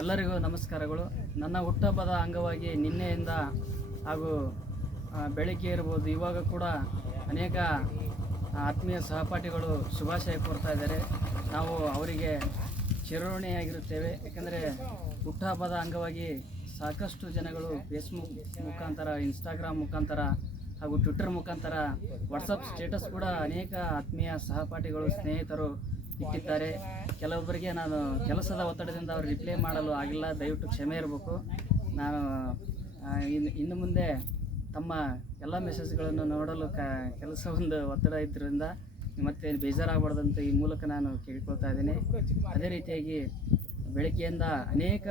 ಎಲ್ಲರಿಗೂ ನಮಸ್ಕಾರಗಳು. ನನ್ನ ಹುಟ್ಟಹಬ್ಬದ ಅಂಗವಾಗಿ ನಿನ್ನೆಯಿಂದ ಹಾಗೂ ಬೆಳಗ್ಗೆ ಇರ್ಬೋದು, ಇವಾಗ ಕೂಡ ಅನೇಕ ಆತ್ಮೀಯ ಸಹಪಾಠಿಗಳು ಶುಭಾಶಯ ಕೋರ್ತಾ ಇದ್ದಾರೆ. ನಾವು ಅವರಿಗೆ ಚಿರಋಣಿಯಾಗಿರುತ್ತೇವೆ. ಯಾಕಂದರೆ ಹುಟ್ಟಹಬ್ಬದ ಅಂಗವಾಗಿ ಸಾಕಷ್ಟು ಜನಗಳು ಫೇಸ್ಬುಕ್ ಮುಖಾಂತರ ಇನ್ಸ್ಟಾಗ್ರಾಮ್ ಮುಖಾಂತರ ಹಾಗೂ ಟ್ವಿಟ್ಟರ್ ಮುಖಾಂತರ ವಾಟ್ಸಪ್ ಸ್ಟೇಟಸ್ ಕೂಡ ಅನೇಕ ಆತ್ಮೀಯ ಸಹಪಾಠಿಗಳು, ಸ್ನೇಹಿತರು ಇಟ್ಟಿದ್ದಾರೆ. ಕೆಲವೊಬ್ಬರಿಗೆ ನಾನು ಕೆಲಸದ ಒತ್ತಡದಿಂದ ಅವ್ರು ರಿಪ್ಲೈ ಮಾಡಲು ಆಗಿಲ್ಲ, ದಯವಿಟ್ಟು ಕ್ಷಮೆ ಇರಬೇಕು. ನಾನು ಇನ್ನು ಇನ್ನು ಮುಂದೆ ತಮ್ಮ ಎಲ್ಲ ಮೆಸೇಜ್ಗಳನ್ನು ನೋಡಲು ಕ, ಕೆಲಸ ಒಂದು ಒತ್ತಡ ಇದ್ದರಿಂದ ಮತ್ತೆ ಬೇಜಾರಾಗಬಾರ್ದಂತ ಈ ಮೂಲಕ ನಾನು ಕೇಳಿಕೊಳ್ತಾ ಇದ್ದೀನಿ. ಅದೇ ರೀತಿಯಾಗಿ ಬೆಳಗ್ಗೆಯಿಂದ ಅನೇಕ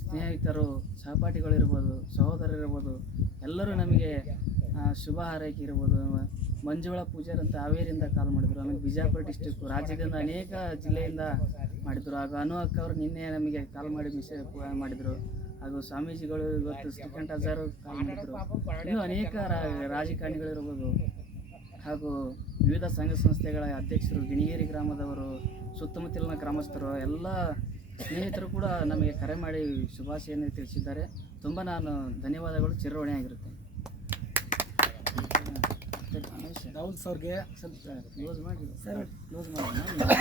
ಸ್ನೇಹಿತರು ಸಹಪಾಠಿಗಳಿರ್ಬೋದು ಸಹೋದರರಿರ್ಬೋದು, ಎಲ್ಲರೂ ನಮಗೆ ಶುಭ ಹಾರೈಕೆ ಇರ್ಬೋದು. ಮಂಜುಳಾ ಪೂಜಾರ್ ಅಂತ ಹಾವೇರಿಯಿಂದ ಕಾಲ್ ಮಾಡಿದರು. ಆಮೇಲೆ ಬಿಜಾಪುರ ಡಿಸ್ಟಿಕ್ ರಾಜ್ಯದಿಂದ ಅನೇಕ ಜಿಲ್ಲೆಯಿಂದ ಮಾಡಿದರು. ಹಾಗೂ ಅನು ಅಕ್ಕ ಅವರು ನಿನ್ನೆ ನಮಗೆ ಕಾಲ್ ಮಾಡಿ ಮೆಸೇಜ್ ಮಾಡಿದರು. ಹಾಗೂ ಸ್ವಾಮೀಜಿಗಳು ಇವತ್ತು ಶ್ರೀಕಂಠ ಹಜಾರು ಕಾಲ್ ಮಾಡಿದರು. ಇನ್ನೂ ಅನೇಕ ರಾ- ರಾಜಕಾರಣಿಗಳಿರ್ಬೋದು ಹಾಗೂ ವಿವಿಧ ಸಂಘ ಸಂಸ್ಥೆಗಳ ಅಧ್ಯಕ್ಷರು ಗಿಣಿಗೇರಿ ಗ್ರಾಮದವರು, ಸುತ್ತಮುತ್ತಲಿನ ಗ್ರಾಮಸ್ಥರು, ಎಲ್ಲ ಸ್ನೇಹಿತರು ಕೂಡ ನಮಗೆ ಕರೆ ಮಾಡಿ ಶುಭಾಶಯನ್ನು ತಿಳಿಸಿದ್ದಾರೆ. ತುಂಬ ನಾನು ಧನ್ಯವಾದಗಳು. ಚಿರಋಣಿಯಾಗಿರುತ್ತೆ ರಾಹುಲ್ ಸರ್ಗೆ ಸ್ವಲ್ಪ ಕ್ಲೋಸ್ ಮಾಡಿ ಸರ್ ಕ್ಲೋಸ್ ಮಾಡಿ